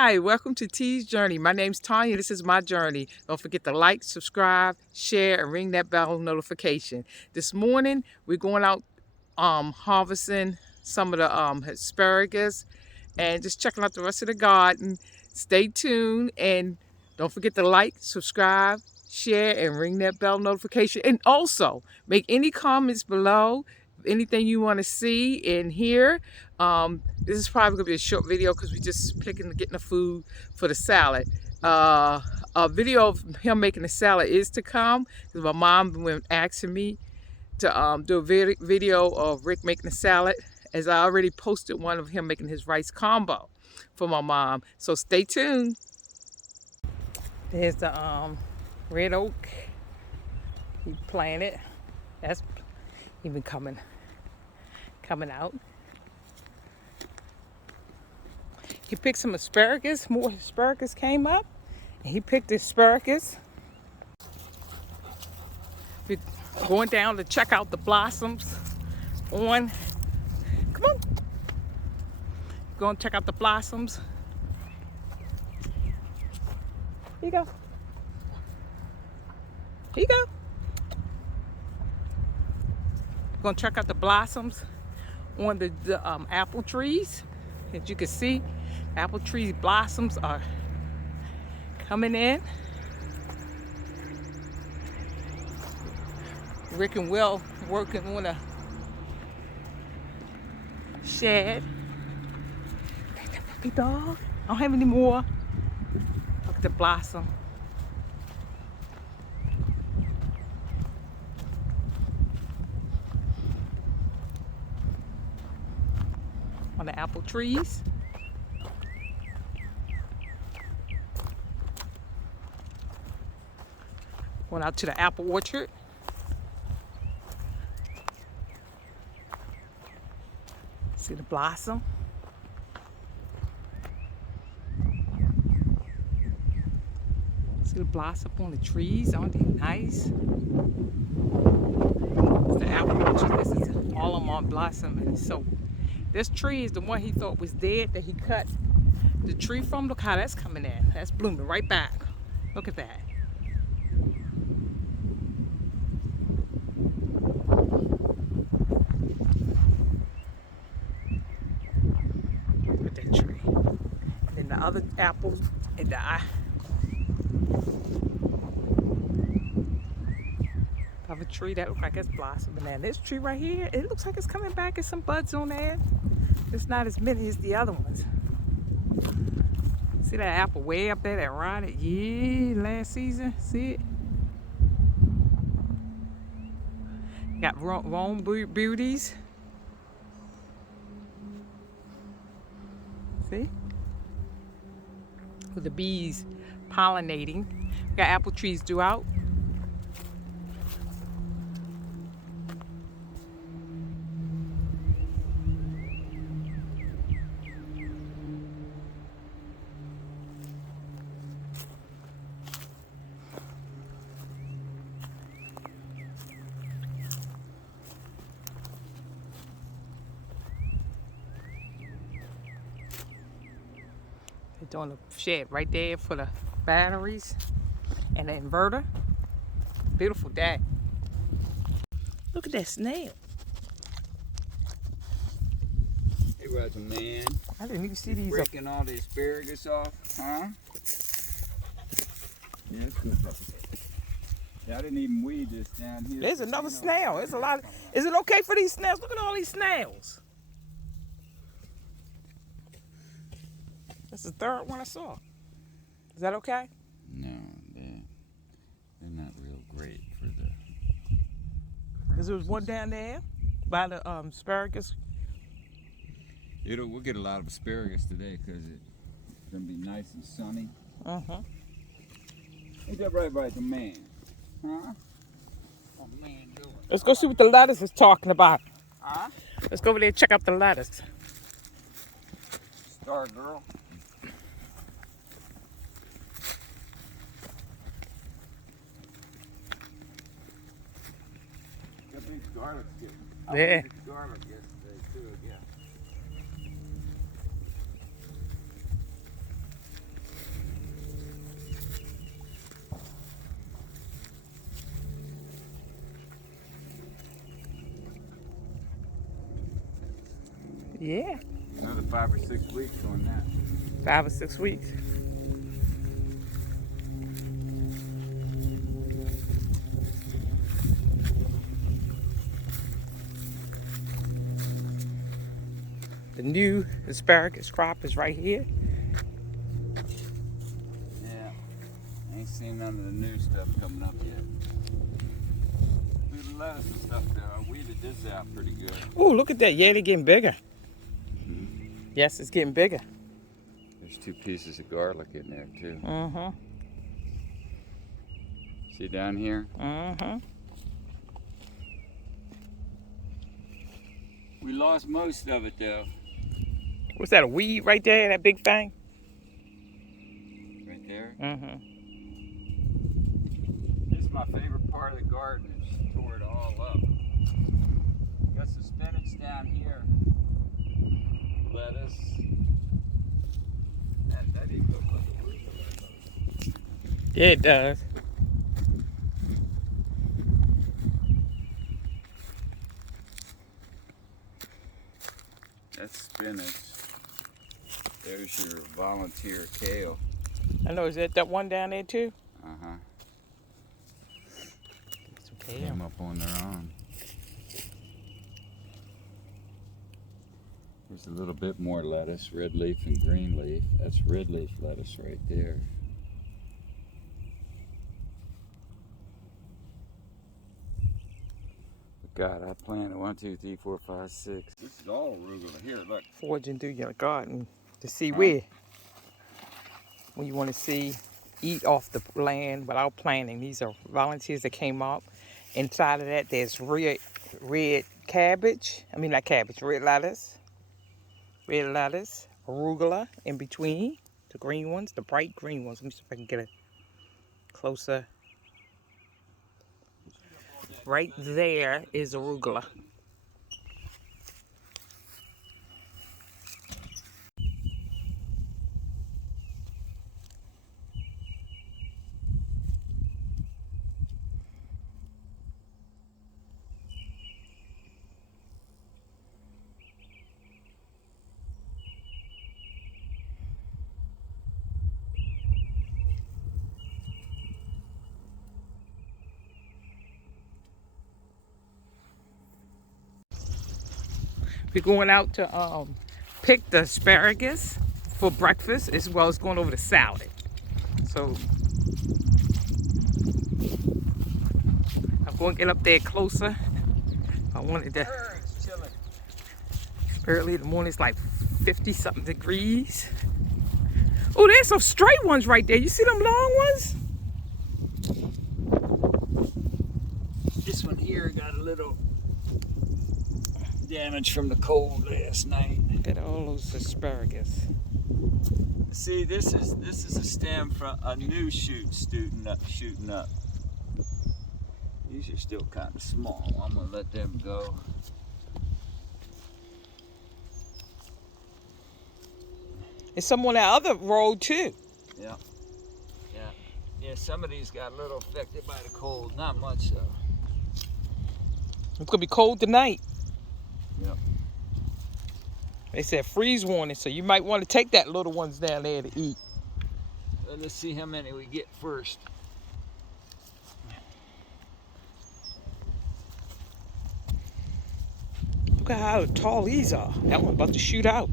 Hi, welcome to T's Journey. My name's Tanya. This is my journey. Don't forget to like, subscribe, share, and ring that bell notification. This morning, we're going out harvesting some of the asparagus and just checking out the rest of the garden. Stay tuned and don't forget to like, subscribe, share, and ring that bell notification. And also, make any comments below, anything you want to see and hear. This is probably going to be a short video because we're just getting the food for the salad. A video of him making the salad is to come because my mom been asking me to do a video of Rick making the salad, as I already posted one of him making his rice combo for my mom. So stay tuned. There's the red oak he planted. That's even coming out. He picked some asparagus. More asparagus came up, and he picked asparagus. We're going down to check out the blossoms on. Come on. Going to check out the blossoms. Here you go. Here you go. Going to check out the blossoms on the apple trees. As you can see, apple tree blossoms are coming in. Rick and Will working on a shed. That puppy dog. I don't have any more. Look at the blossom. On the apple trees. Going out to the apple orchard. See the blossom. See the blossom on the trees. Aren't they nice? It's the apple orchard. This is all of them on blossoming. So this tree is the one he thought was dead that he cut the tree from. Look how that's coming in. That's blooming right back. Look at that. Look at that tree. And then the other apples and the other tree that looks like it's blossoming. And this tree right here, it looks like it's coming back. There's some buds on there. It's not as many as the other ones. See that apple way up there that rotted? Yeah, last season. See it? Got Rome beauties. See? With the bees pollinating. Got apple trees throughout. They're doing a shed right there for the batteries and the inverter. Beautiful day. Look at that snail. Hey, Roger, man. I didn't even see these. Breaking all the asparagus off, huh? Yeah, it's good. Yeah, I didn't even weed this down here. There's another snail. There's a lot. Is it okay for these snails? Look at all these snails. That's the third one I saw. Is that okay? No, they're not real great for the... Because there was one down there by the asparagus. We'll get a lot of asparagus today because it's going to be nice and sunny. Uh-huh. Ain't that right by the man? Huh? What the man doing? Let's go see what the lettuce is talking about. Huh? Let's go over there and check out the lettuce. Star girl. Got these garlics getting. Yeah. Garlic yesterday too, yeah. Yeah. Another 5 or 6 weeks on that. 5 or 6 weeks. The new asparagus crop is right here. Yeah. Ain't seen none of the new stuff coming up yet. The lettuce and stuff there. I weeded this out pretty good. Oh, look at that. Yeah, they're getting bigger. Yes, it's getting bigger. There's 2 pieces of garlic in there too. Mm-hmm. See down here? Mm-hmm. We lost most of it though. What's that, a weed right there, that big thing? Right there. Mm-hmm. This is my favorite part of the garden. It's tore it all up. Got some spinach down here. Lettuce. That even looks like a arugula. Yeah, it does. That's spinach. There's your volunteer kale. I know, is that one down there too? Uh-huh. Some kale. Came up on their own. There's a little bit more lettuce, red leaf and green leaf. That's red leaf lettuce right there. God, I planted 1, 2, 3, 4, 5, 6. This is all arugula here. Look. Foraging through your garden to see where. When you want to see, eat off the land without planting. These are volunteers that came up. Inside of that, there's red cabbage. I mean, not cabbage, red lettuce. Red lettuce, arugula in between. The green ones, the bright green ones. Let me see if I can get a closer. Right there is arugula. We're going out to pick the asparagus for breakfast as well as going over the salad. So I'm going to get up there closer. I wanted to. Early in the morning, it's like 50 something degrees. Oh, there's some straight ones right there. You see them long ones? This one here got a little damage from the cold last night. Look at all those asparagus. See, this is a stem from a new shoot shooting up. These are still kind of small. I'm gonna let them go. There's some on that other road too. Yeah. Yeah, some of these got a little affected by the cold. Not much though. It's gonna be cold tonight. Yep. They said freeze warning, so you might want to take that little ones down there to eat. Let's see how many we get first. Look at how tall these are. That one's about to shoot out.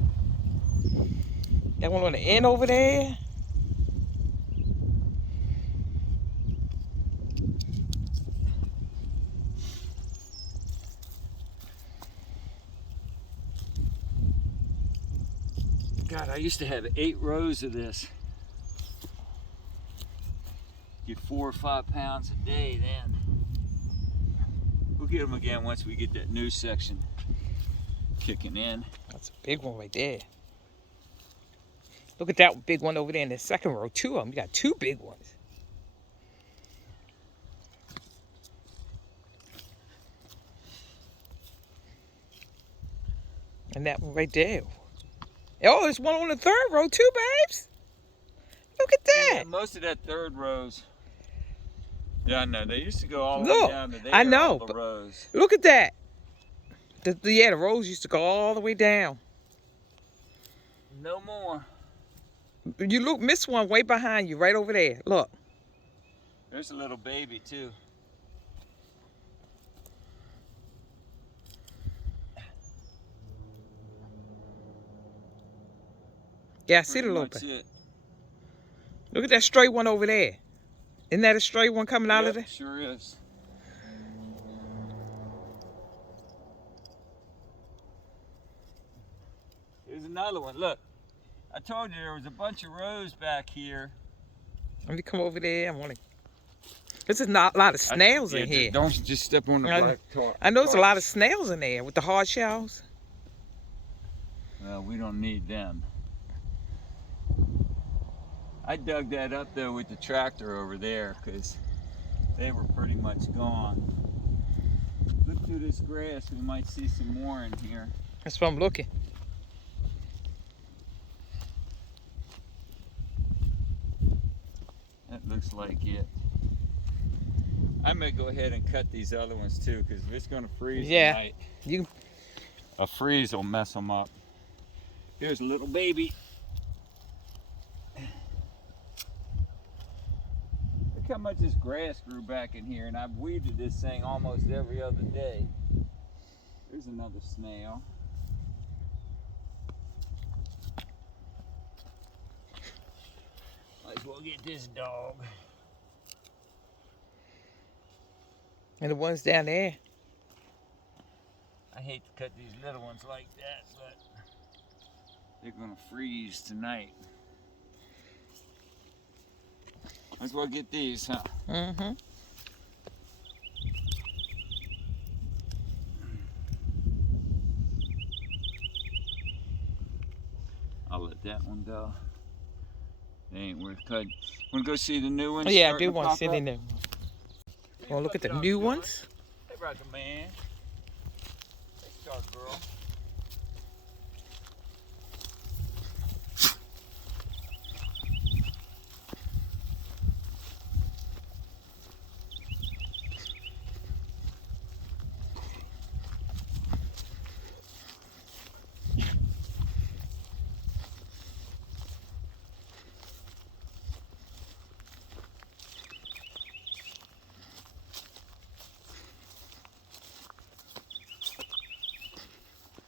That one on the end over there. God, I used to have 8 rows of this. Get 4 or 5 pounds a day then. We'll get them again once we get that new section kicking in. That's a big one right there. Look at that big one over there in the second row. 2 of them. You got 2 big ones. And that one right there. Oh, there's one on the 3rd row too, babes. Look at that. Yeah, most of that 3rd rows. Yeah, I know. They used to go all the Look, way down to there. I know, all the rows. Look at that. The rows used to go all the way down. no more. You look, missed one way behind you, right over there. Look. There's a little baby too. Yeah, I see the little baby. Look at that stray one over there. Isn't that a stray one coming out of there? Sure is. Here's another one. Look, I told you there was a bunch of rows back here. Let me come over there. I want to. There's a lot of snails in here. Don't just step on the black tar. I know there's a lot of snails in there with the hard shells. Well, we don't need them. I dug that up though with the tractor over there because they were pretty much gone. Look through this grass, we might see some more in here. That's what I'm looking. That looks like it. I may go ahead and cut these other ones too because if it's going to freeze tonight, a freeze will mess them up. Here's a little baby. Look how much this grass grew back in here, and I've weeded this thing almost every other day. There's another snail. Might as well get this dog. And the ones down there. I hate to cut these little ones like that, but they're gonna freeze tonight. Might as well get these, huh? Mm-hmm. I'll let that one go. They ain't worth cutting. Wanna go see the new ones? Oh, yeah, I do want to see the new ones. Want to look at the new ones? Hey, brother man. Hey, star girl.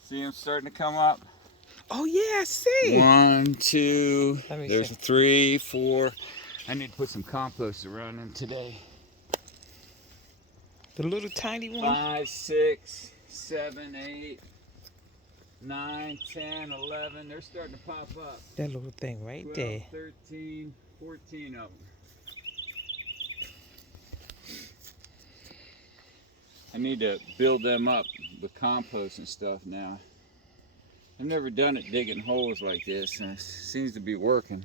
See them starting to come up? Oh, yeah, I see. 1, 2, there's see. 3, 4. I need to put some compost around them today. The little tiny one? 5, 6, 7, 8, 9, 10, 11. They're starting to pop up. That little thing right 12, there. 13, 14 of them. I need to build them up with compost and stuff now. I've never done it digging holes like this, and it seems to be working.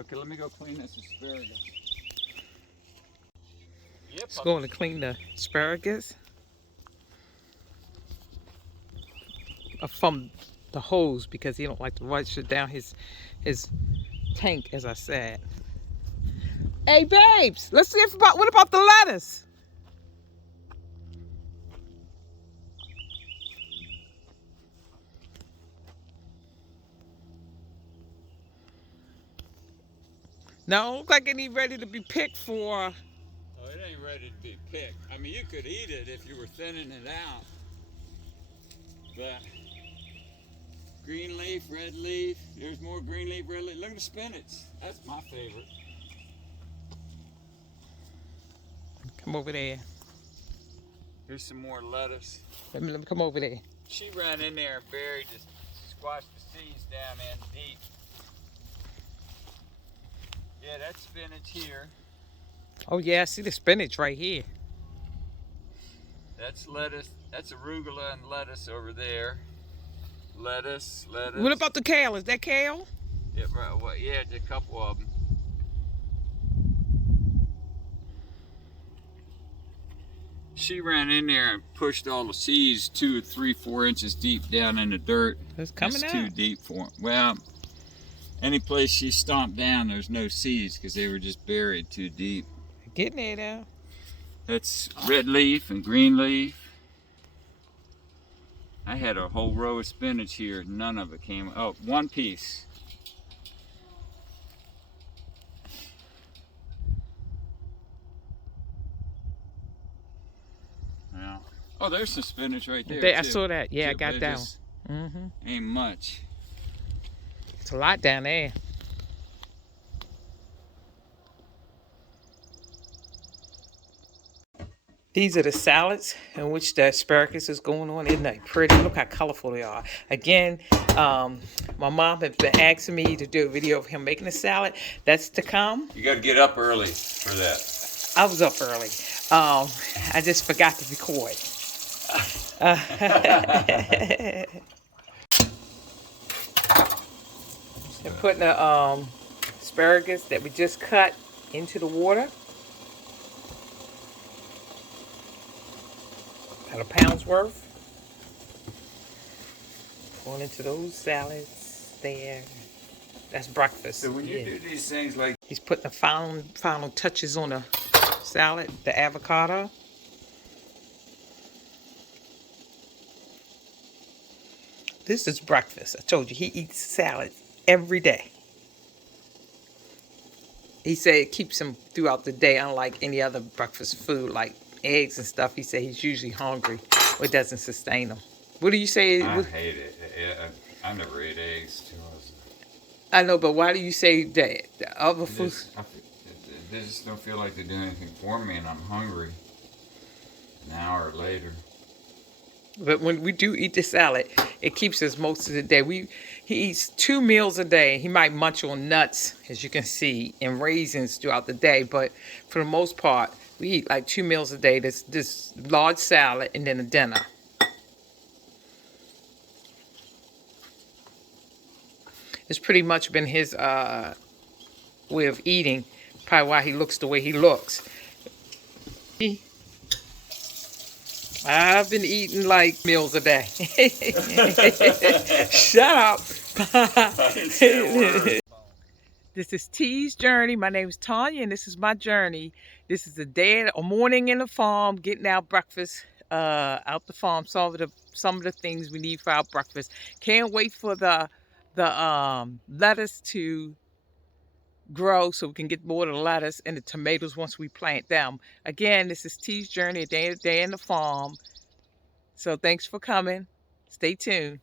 Okay, let me go clean this asparagus. Yep. It's going to clean the asparagus from the hose because he don't like to wash it down his tank, as I said. Hey, babes, let's see what about the lettuce? No, look like it ain't ready to be picked for. Oh, it ain't ready to be picked. I mean, you could eat it if you were thinning it out. But green leaf, red leaf, there's more green leaf, red leaf. Look at the spinach. That's my favorite. Come over there. Here's some more lettuce. Let me come over there. She ran in there and buried the squashed the seeds down in deep. Yeah, that's spinach here. Oh yeah, I see the spinach right here. That's lettuce. That's arugula and lettuce over there. Lettuce. What about the kale? Is that kale? Yeah, right. Well, yeah, it's a couple of them. She ran in there and pushed all the seeds 2, 3, 4 inches deep down in the dirt. It's coming out. It's too deep for them. Well, any place she stomped down, there's no seeds because they were just buried too deep. Getting there now. That's red leaf and green leaf. I had a whole row of spinach here. None of it came. Oh, one piece. Yeah. Oh, there's some spinach right there too. I saw that. Yeah, I got that just one. ain't much. It's a lot down there. These are the salads in which the asparagus is going on. Isn't that pretty? Look how colorful they are. Again, my mom has been asking me to do a video of him making a salad. That's to come. You got to get up early for that. I was up early. I just forgot to record. And putting the asparagus that we just cut into the water. About a pound's worth. Going into those salads there. That's breakfast. So when you do these things like he's putting the final touches on the salad, the avocado. This is breakfast. I told you he eats salad every day. He said it keeps him throughout the day, unlike any other breakfast food like eggs and stuff. He said he's usually hungry or it doesn't sustain him. What do you say? I hate it. I never ate eggs too. I know, but why do you say that? The other foods? They just don't feel like they do anything for me, and I'm hungry an hour later. But when we do eat the salad, it keeps us most of the day. He eats 2 meals a day. He might munch on nuts, as you can see, and raisins throughout the day. But for the most part, we eat like 2 meals a day. This large salad and then a dinner. It's pretty much been his way of eating. Probably why he looks the way he looks. I've been eating like meals a day. Shut up. This is T's journey. My name is Tanya, and this is my journey. This is a morning in the farm, getting our breakfast out the farm. Some of the things we need for our breakfast. Can't wait for the lettuce to grow so we can get more of the lettuce and the tomatoes once we plant them. Again, this is T's journey, a day in the farm. So thanks for coming. Stay tuned.